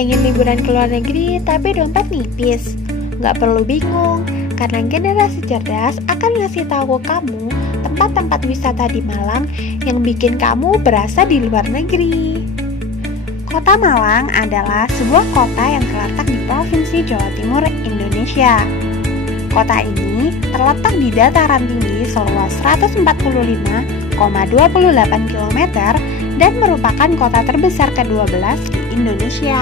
Pengen liburan ke luar negeri tapi dompet nipis? Nggak perlu bingung, karena generasi cerdas akan ngasih tahu kamu tempat-tempat wisata di Malang yang bikin kamu berasa di luar negeri. Kota Malang adalah sebuah kota yang terletak di Provinsi Jawa Timur, Indonesia. Kota ini terletak di dataran tinggi seluas 145,28 km dan merupakan kota terbesar ke-12 di Indonesia.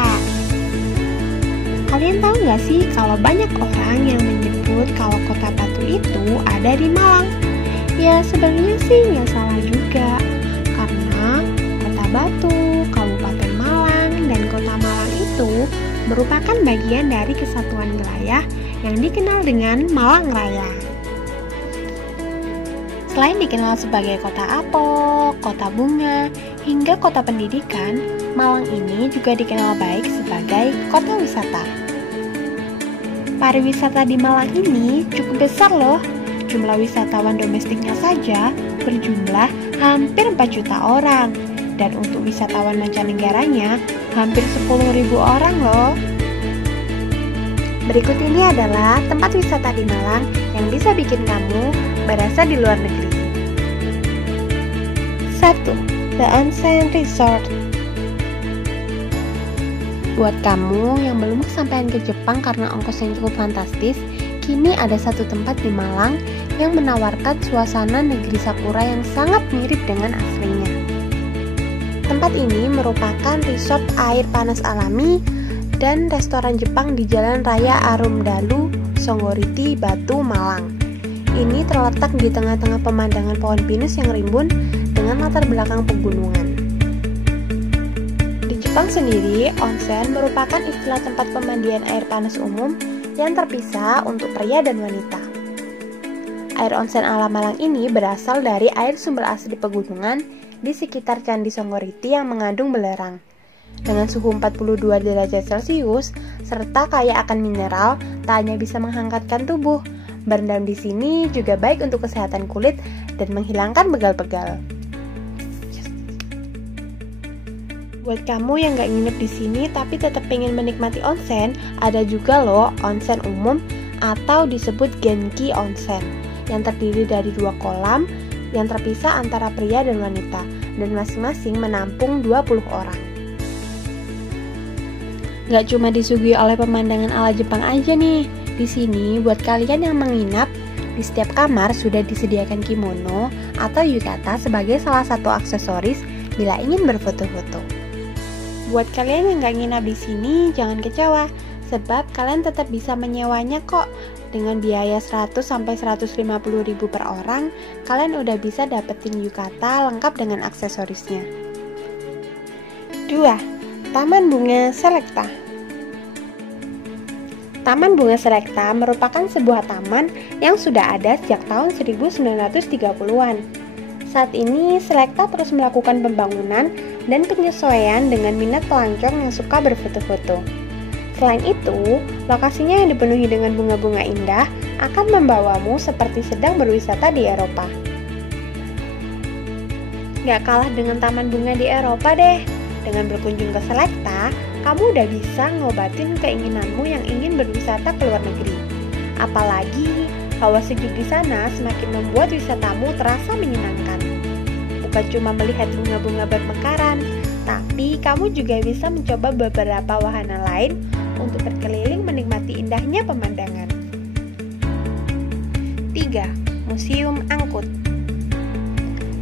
Kalian tahu nggak sih kalau banyak orang yang menyebut kalau kota Batu itu ada di Malang? Ya sebenarnya sih nggak salah juga, karena kota Batu, Kabupaten Malang, dan kota Malang itu merupakan bagian dari kesatuan wilayah yang dikenal dengan Malang Raya. Selain dikenal sebagai kota apel, kota bunga, hingga kota pendidikan, Malang ini juga dikenal baik sebagai kota wisata. Pariwisata di Malang ini cukup besar loh. Jumlah wisatawan domestiknya saja berjumlah hampir 4 juta orang. Dan untuk wisatawan mancanegaranya hampir 10.000 orang loh. Berikut ini adalah tempat wisata di Malang yang bisa bikin kamu berasa di luar negeri. 1. The Onsen Resort. Buat kamu yang belum kesampaian ke Jepang karena ongkos yang cukup fantastis, kini ada satu tempat di Malang yang menawarkan suasana negeri sakura yang sangat mirip dengan aslinya. Tempat ini merupakan resort air panas alami dan restoran Jepang di Jalan Raya Arumdalu, Songgoriti, Batu, Malang. Ini terletak di tengah-tengah pemandangan pohon pinus yang rimbun dengan latar belakang pegunungan. Di Jepang sendiri, onsen merupakan istilah tempat pemandian air panas umum yang terpisah untuk pria dan wanita. Air onsen ala Malang ini berasal dari air sumber asli pegunungan di sekitar Candi Songgoriti yang mengandung belerang. Dengan suhu 42 derajat Celcius serta kaya akan mineral, tak hanya bisa menghangatkan tubuh, berendam di sini juga baik untuk kesehatan kulit dan menghilangkan begal-begal. Buat kamu yang gak nginep di sini tapi tetap pengen menikmati onsen, ada juga loh onsen umum atau disebut Genki Onsen yang terdiri dari 2 kolam yang terpisah antara pria dan wanita dan masing-masing menampung 20 orang. Gak cuma disuguhi oleh pemandangan ala Jepang aja nih. Di sini buat kalian yang menginap, di setiap kamar sudah disediakan kimono atau yukata sebagai salah satu aksesoris bila ingin berfoto-foto. Buat kalian yang gak nginap di sini, jangan kecewa, sebab kalian tetap bisa menyewanya kok. Dengan biaya 100-150 ribu per orang, kalian udah bisa dapetin yukata lengkap dengan aksesorisnya. 2. Taman Bunga Selekta. Taman Bunga Selekta merupakan sebuah taman yang sudah ada sejak tahun 1930-an. Saat ini, Selekta terus melakukan pembangunan dan penyesuaian dengan minat pelancong yang suka berfoto-foto. Selain itu, lokasinya yang dipenuhi dengan bunga-bunga indah akan membawamu seperti sedang berwisata di Eropa. Gak kalah dengan taman bunga di Eropa deh. Dengan berkunjung ke Selekta, kamu udah bisa ngobatin keinginanmu yang ingin berwisata ke luar negeri. Apalagi, hawa sejuk di sana semakin membuat wisatamu terasa menyenangkan. Bukan cuma melihat bunga-bunga bermekaran, tapi kamu juga bisa mencoba beberapa wahana lain untuk berkeliling menikmati indahnya pemandangan. 3. Museum Angkut.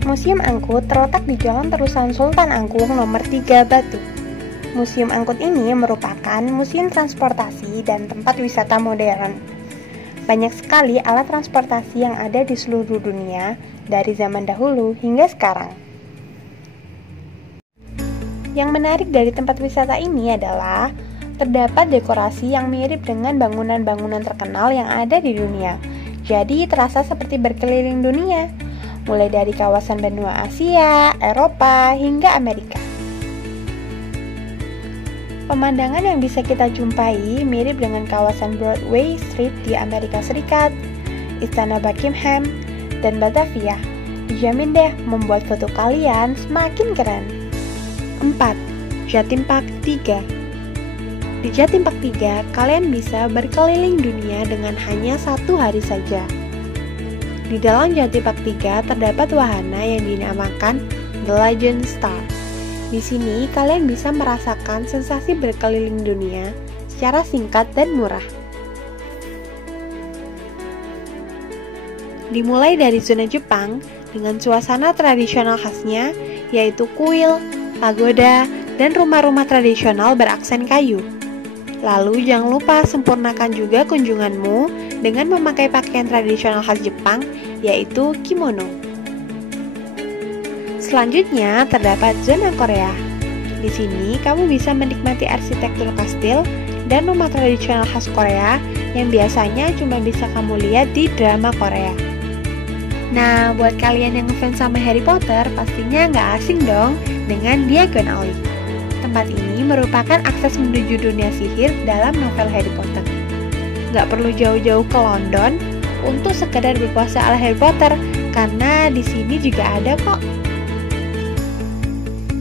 Museum Angkut terletak di Jalan Terusan Sultan Agung nomor 3 Batu. Museum Angkut ini merupakan museum transportasi dan tempat wisata modern. Banyak sekali alat transportasi yang ada di seluruh dunia dari zaman dahulu hingga sekarang. Yang menarik dari tempat wisata ini adalah terdapat dekorasi yang mirip dengan bangunan-bangunan terkenal yang ada di dunia. Jadi terasa seperti berkeliling dunia, mulai dari kawasan benua Asia, Eropa, hingga Amerika. Pemandangan yang bisa kita jumpai mirip dengan kawasan Broadway Street di Amerika Serikat, Istana Buckingham, dan Batavia. Dijamin deh membuat foto kalian semakin keren. 4. Jatim Park 3. Di Jatim Park 3, kalian bisa berkeliling dunia dengan hanya 1 hari saja. Di dalam Jatim Park 3 terdapat wahana yang dinamakan The Legend Star. Di sini kalian bisa merasakan sensasi berkeliling dunia secara singkat dan murah. Dimulai dari zona Jepang dengan suasana tradisional khasnya, yaitu kuil, pagoda, dan rumah-rumah tradisional beraksen kayu. Lalu jangan lupa sempurnakan juga kunjunganmu dengan memakai pakaian tradisional khas Jepang, yaitu kimono. Selanjutnya terdapat zona Korea. Di sini kamu bisa menikmati arsitektur kastil dan rumah tradisional khas Korea yang biasanya cuma bisa kamu lihat di drama Korea. Nah, buat kalian yang ngefans sama Harry Potter, pastinya nggak asing dong dengan Diagon Alley. Tempat ini merupakan akses menuju dunia sihir dalam novel Harry Potter. Nggak perlu jauh-jauh ke London untuk sekedar berpuasa ala Harry Potter, karena di sini juga ada kok.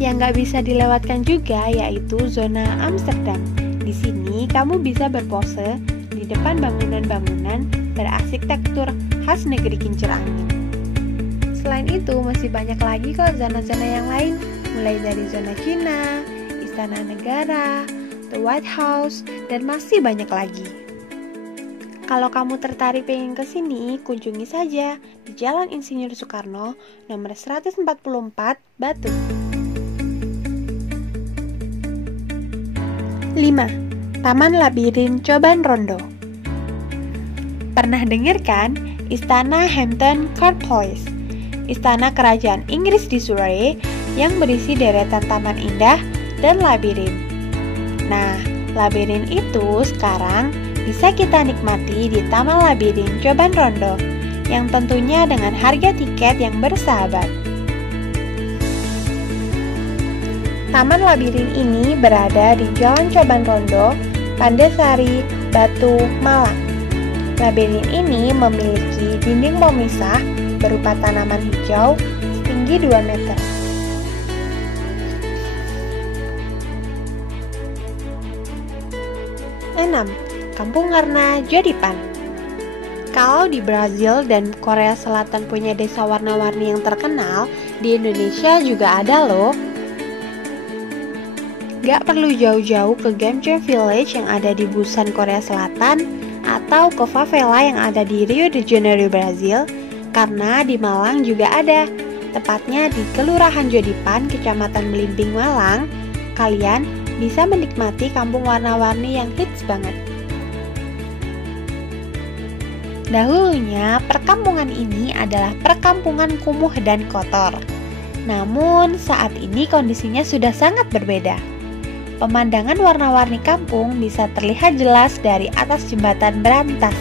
Yang nggak bisa dilewatkan juga yaitu zona Amsterdam. Di sini kamu bisa berpose di depan bangunan-bangunan berarsitektur khas negeri kincir angin. Selain itu masih banyak lagi kok zona-zona yang lain, mulai dari zona Cina, Istana Negara, The White House, dan masih banyak lagi. Kalau kamu tertarik pengen kesini, kunjungi saja di Jalan Insinyur Soekarno, nomor 144, Batu. 5. Taman Labirin Coban Rondo. Pernah dengar kan Istana Hampton Court Palace? Istana kerajaan Inggris di Surrey yang berisi deretan taman indah dan labirin. Nah, labirin itu sekarang bisa kita nikmati di Taman Labirin Coban Rondo yang tentunya dengan harga tiket yang bersahabat. Taman Labirin ini berada di Jalan Coban Rondo, Pandesari, Batu, Malang. Labirin ini memiliki dinding pemisah berupa tanaman hijau setinggi 2 meter. Kampung Warna Jodipan. Kalau di Brazil dan Korea Selatan punya desa warna-warni yang terkenal, di Indonesia juga ada loh. Gak perlu jauh-jauh ke Gamcheon Village yang ada di Busan, Korea Selatan, atau ke favela yang ada di Rio de Janeiro, Brazil, karena di Malang juga ada. Tepatnya di Kelurahan Jodipan, Kecamatan Belimbing, Malang, kalian bisa menikmati kampung warna-warni yang hits banget. Dahulunya, perkampungan ini adalah perkampungan kumuh dan kotor. Namun, saat ini kondisinya sudah sangat berbeda. Pemandangan warna-warni kampung bisa terlihat jelas dari atas jembatan berantas.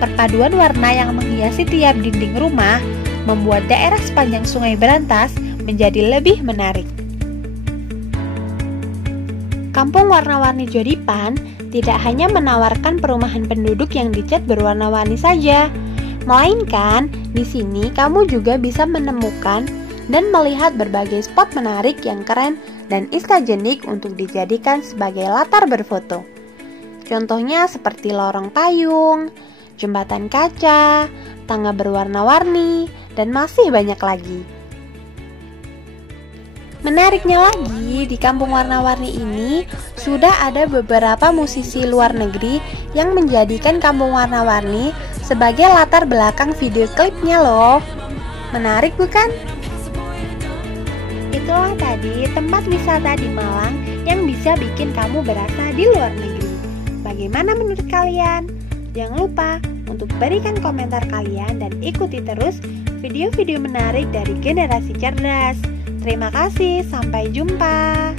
Perpaduan warna yang menghiasi tiap dinding rumah membuat daerah sepanjang Sungai Berantas menjadi lebih menarik. Kampung warna-warni Jodipan tidak hanya menawarkan perumahan penduduk yang dicat berwarna-warni saja, melainkan di sini kamu juga bisa menemukan dan melihat berbagai spot menarik yang keren dan istagenik untuk dijadikan sebagai latar berfoto. Contohnya seperti lorong payung, jembatan kaca, tangga berwarna-warni, dan masih banyak lagi. Menariknya lagi, di kampung warna-warni ini sudah ada beberapa musisi luar negeri yang menjadikan kampung warna-warni sebagai latar belakang video klipnya loh. Menarik bukan? Itulah tadi tempat wisata di Malang yang bisa bikin kamu berasa di luar negeri. Bagaimana menurut kalian? Jangan lupa untuk berikan komentar kalian dan ikuti terus video-video menarik dari Generasi Cerdas. Terima kasih, sampai jumpa.